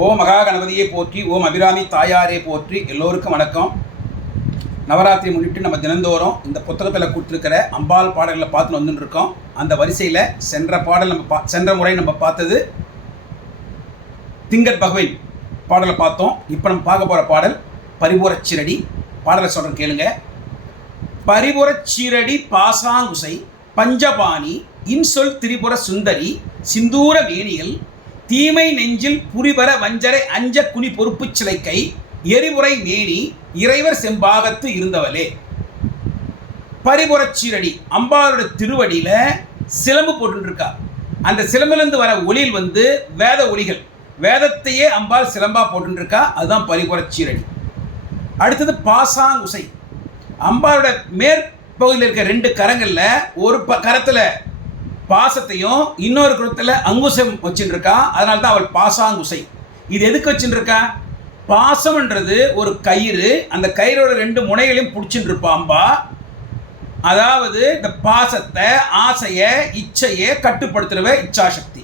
ஓ மகா கணபதியை போற்றி ஓம் அபிராமி தாயாரே போற்றி எல்லோருக்கும் வணக்கம். நவராத்திரி முன்னிட்டு நம்ம தினந்தோறும் இந்த புத்தகத்தில் கொடுத்துருக்கிற அம்பாள் பாடல்களை பார்த்து வந்துட்டு இருக்கோம் அந்த வரிசையில் சென்ற பாடல் நம்ம பா சென்ற முறை நம்ம பார்த்தது திங்கட் பகவின் பாடலை பார்த்தோம். இப்போ நம்ம பார்க்க போகிற பாடல் பரிபூரச்சிரடி பாடலை சொல்கிறேன் கேளுங்க. பரிபுரச்சிரடி பாசாங்குசை பஞ்சபாணி இன்சொல் திரிபுர சுந்தரி சிந்தூர வேணியல் தீமை நெஞ்சில் புரிபர வஞ்சரை அஞ்ச குனி பொறுப்புச் சிலைக்கை எரிபுரை மேனி இறைவர் செம்பாகத்து இருந்தவளே. பரிபுரச் சீரடி அம்பாளோட திருவடியில் சிலம்பு போட்டுருக்கா. அந்த சிலம்பிலிருந்து வர ஒளியில் வந்து வேத ஒளிகள் வேதத்தையே அம்பாள் சிலம்பா போட்டுருக்கா. அதுதான் பரிபுரச் சீரடி. அடுத்தது பாசாங்குசை. அம்பாளோட மேற்பகுதியில் இருக்க ரெண்டு கரங்களில் ஒரு ப கரத்தில் பாசத்தையும் இன்னொரு குலத்தில் அங்குசம் வச்சுட்டு இருக்கா அதனால தான் அவள் பாசாங்குசை. இது எதுக்கு வச்சுட்டு இருக்கா பாசம்ன்றது ஒரு கயிறு அந்த கயிறோட ரெண்டு முனைகளையும் பிடிச்சிட்டு அம்பா. அதாவது இந்த பாசத்தை ஆசையை இச்சையை கட்டுப்படுத்துறவ இச்சாசக்தி.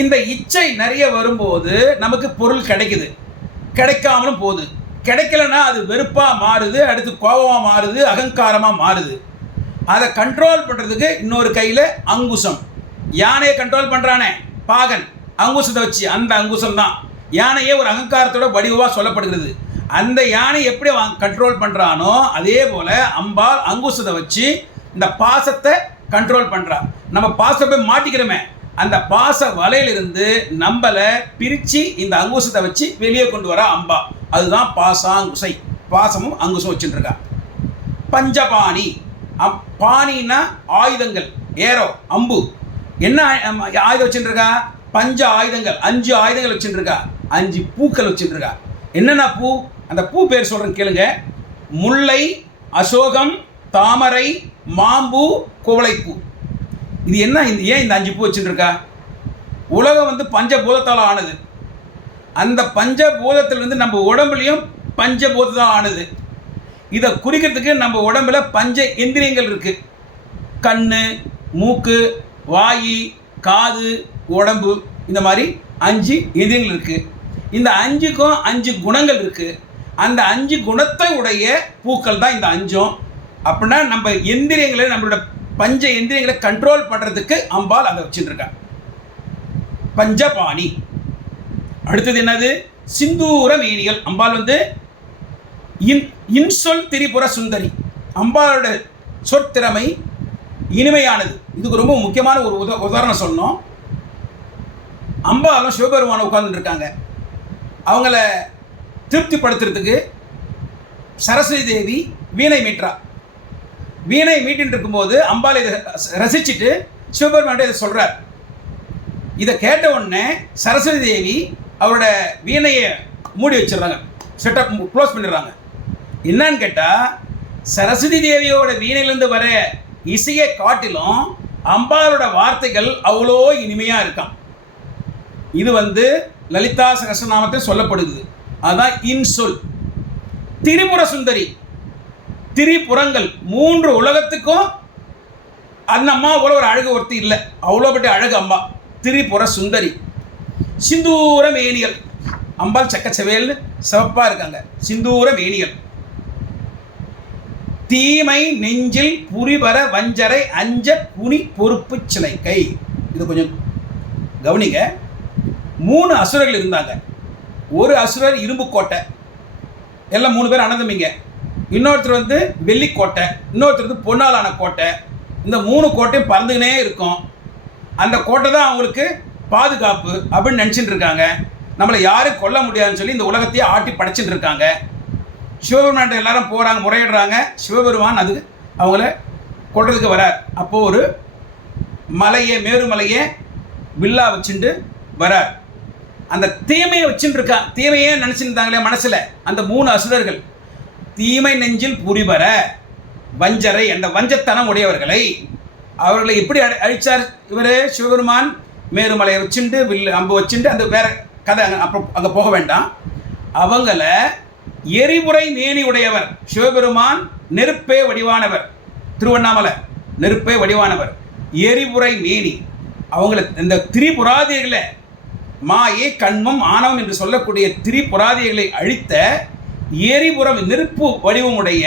இந்த இச்சை நிறைய வரும்போது நமக்கு பொருள் கிடைக்குது. கிடைக்காமலும் போகுது. கிடைக்கலன்னா அது வெறுப்பாக மாறுது அடுத்து கோபமாக மாறுது அகங்காரமாக மாறுது. அதை கண்ட்ரோல் பண்ணுறதுக்கு இன்னொரு கையில் அங்குசம். யானையை கண்ட்ரோல் பண்ணுறானே பாகன். அங்குசத்தை வச்சு அந்த அங்குசம் தான். யானையே ஒரு அகங்காரத்தோட வடிவாக சொல்லப்படுகிறது. அந்த யானை எப்படி கண்ட்ரோல் பண்ணுறானோ அதே போல் அம்பாள் அங்குசத்தை வச்சு இந்த பாசத்தை கண்ட்ரோல் பண்ணுறா நம்ம பாசத்தை போய் மாட்டிக்கிறோமே. அந்த பாச வலையிலிருந்து நம்மளை பிரித்து இந்த அங்குசத்தை வச்சு வெளியே கொண்டு வர அம்பா. அதுதான் பாசாங்குசை. பாசமும் அங்குசம் வச்சுட்டுருக்கா பஞ்சபாணி. அப் பாணின்னா ஆயுதங்கள். ஏரோ அம்பு. என்ன ஆயுதம் வச்சுட்டுருக்கா பஞ்ச ஆயுதங்கள். அஞ்சு ஆயுதங்கள் வச்சுட்டுருக்கா அஞ்சு பூக்கள் வச்சுட்டுருக்கா என்னென்ன பூ? அந்த பூ பேர் சொல்கிறேன் கேளுங்க. முல்லை அசோகம் தாமரை மாம்பூ குவளைப்பூ. இது என்ன? இந்த ஏன் இந்த அஞ்சு பூ வச்சுட்டுருக்கா உலகம் வந்து பஞ்சபூதத்தால் ஆனது. அந்த பஞ்சபூதத்திலிருந்து நம்ம உடம்புலையும் பஞ்சபூதம் ஆனது. இதை குறிக்கிறதுக்கு நம்ம உடம்புல பஞ்ச இந்திரியங்கள் இருக்கு. கண்ணு மூக்கு வாய் காது உடம்பு இந்த மாதிரி அஞ்சு இந்திரியங்கள் இருக்கு. இந்த அஞ்சுக்கும் அஞ்சு குணங்கள் இருக்கு. அந்த அஞ்சு குணத்தை உடைய பூக்கள் தான் இந்த அஞ்சும். அப்படின்னா நம்ம எந்திரியங்களை நம்மளோட பஞ்ச எந்திரியங்களை கண்ட்ரோல் பண்ணுறதுக்கு அம்பாள் அதை வச்சுட்டு பஞ்சபாணி. அடுத்தது என்னது? சிந்தூர மேனிகள். அம்பாள் வந்து இன் இன்சொல் திரிபுர சுந்தரி. அம்பாளோட சொற்திறமை இனிமையானது. இதுக்கு ரொம்ப முக்கியமான ஒரு உத உதாரணம் சொன்னோம் அம்பாலும் சிவபெருமானை உட்கார்ந்துட்டு இருக்காங்க அவங்கள திருப்திப்படுத்துறதுக்கு சரஸ்வதி தேவி வீணை மீட்டுறா வீணை மீட்டின்னு இருக்கும்போது அம்பாள் இதை ரசிச்சுட்டு சிவபெருமான் இதை சொல்கிறார் இதை கேட்ட உடனே சரஸ்வதி தேவி அவரோட வீணையை மூடி வச்சிடுறாங்க. செட்டப் க்ளோஸ் பண்ணிடுறாங்க. என்னன்னு கேட்டால் சரஸ்வதி தேவியோட வீணையிலேருந்து வர இசையை காட்டிலும் அம்பாளோட வார்த்தைகள் அவ்வளோ இனிமையாக இருக்கான் இது வந்து லலிதா சகஸ்ரநாமத்தில் சொல்லப்படுது அதுதான் இன்சொல். திரிபுர சுந்தரி திரிபுரங்கள் மூன்று உலகத்துக்கும் அந்த அம்மா அவ்வளோ ஒரு அழகு ஒருத்தி இல்லை. அவ்வளோ பெரிய அழகு அம்மா. திரிபுர சுந்தரி. சிந்தூர மேனியல். அம்பாள் சக்கச்சவேல்னு சிவப்பாக இருக்காங்க. சிந்தூர மேனியல். தீமை நெஞ்சில் புரிவர வஞ்சரை அஞ்ச புனி பொறுப்பு சிலைக்கை. இது கொஞ்சம் கவனிங்க. மூணு அசுரர்கள் இருந்தாங்க. ஒரு அசுரர் இரும்பு கோட்டை. எல்லாம் மூணு பேர் அனந்தமிங்க. இன்னொருத்தர் வந்து வெள்ளிக்கோட்டை இன்னொருத்தர் வந்து பொன்னாலான கோட்டை. இந்த மூணு கோட்டையும் பறந்துக்கினே இருக்கும். அந்த கோட்டை தான் அவங்களுக்கு பாதுகாப்பு அப்படின்னு நினச்சிட்டு இருக்காங்க. நம்மளை யாரும் கொல்ல முடியாதுன்னு சொல்லி இந்த உலகத்தையே ஆட்டி படைச்சிட்டு இருக்காங்க. சிவபெருமான் எல்லாரும் போகிறாங்க முறையிடுறாங்க. சிவபெருமான் அது அவங்கள கொள்றதுக்கு வரார். அப்போது ஒரு மலையை மேருமலையை வில்லா வச்சுட்டு வரார். அந்த தீமையை வச்சுட்டு இருக்கா தீமையே நினச்சிருந்தாங்களே மனசில் அந்த மூணு அசுரர்கள். தீமை நெஞ்சில் புரிபர வஞ்சரை என்ற வஞ்சத்தனம் உடையவர்களை அவர்களை எப்படி அழி அழிச்சார் இவர்? சிவபெருமான் மேருமலையை வச்சுட்டு வில்லு அம்பு வச்சுட்டு அந்த வேற கதை அங்கே அப்புறம் அங்கே போக வேண்டாம். அவங்கள எரிபுரை மேனி உடையவர் சிவபெருமான் நெருப்பே வடிவானவர். திருவண்ணாமலை நெருப்பே வடிவானவர். எரிபுரை மேனி. அவங்கள இந்த திரிபுராதிகளை மாயை கண்மம் ஆணவம் என்று சொல்லக்கூடிய திரிபுராதிகளை அழித்த எரிபுறம் நெருப்பு வடிவமுடைய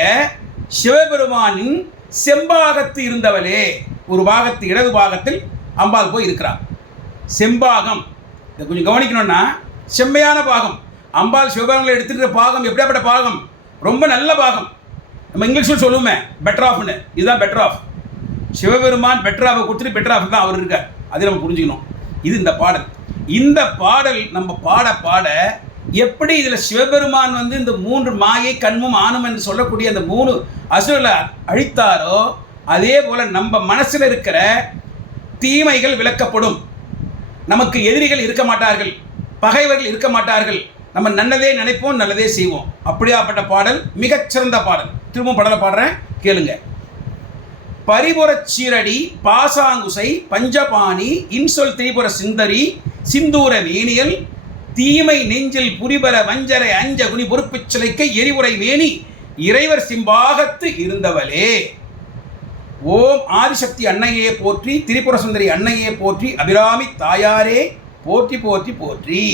சிவபெருமானின் செம்பாகத்து இருந்தவளே. ஒரு பாகத்து இடது பாகத்தில் அம்பாள் போய் இருக்கிறார் செம்பாகம். இதை கொஞ்சம் கவனிக்கணும்னா செம்மையான பாகம். அம்பாள் சிவபெருமானை எடுத்துகிற பாகம் எப்படியாப்பட்ட பாகம்? ரொம்ப நல்ல பாகம். நம்ம இங்கிலீஷில் சொல்லுவோமே பெட்டர் ஆஃப்னு இதுதான் பெட்டர் ஆஃப் சிவபெருமான் பெட்டர் ஆஃபை கொடுத்துட்டு பெட்டர் ஆஃப் தான் அவர் இருக்கார். அதை நம்ம புரிஞ்சுக்கணும். இது இந்த பாடல். இந்த பாடல் நம்ம பாட பாட எப்படி இதில் சிவபெருமான் வந்து இந்த மூன்று மாயை கண்மும் ஆணும் என்று சொல்லக்கூடிய அந்த மூணு அசுரலை அழித்தாரோ அதே போல் நம்ம மனசில் இருக்கிற தீமைகள் விளக்கப்படும். நமக்கு எதிரிகள் இருக்க மாட்டார்கள். பகைவர்கள் இருக்க மாட்டார்கள். நம்ம நல்லதே நினைப்போம் நல்லதே செய்வோம். அப்படியாப்பட்ட பாடல் மிகச்சிறந்த பாடல். திரும்பவும் பாடலை பாடுறேன் கேளுங்க. பரிபுரச் சீரடி பாசாங்குசை பஞ்சபாணி இன்சொல் திரிபுர சிந்தரி சிந்தூர வேணியல் தீமை நெஞ்சில் புரிபர வஞ்சரை அஞ்ச குனி பொறுப்பு சிலைக்க எரிவுரை வேணி இறைவர் சிம்பாகத்து இருந்தவளே. ஓம் ஆதிசக்தி அன்னையே போற்றி திரிபுர சுந்தரி அன்னையே போற்றி அபிராமி தாயாரே போற்றி போற்றி போற்றி.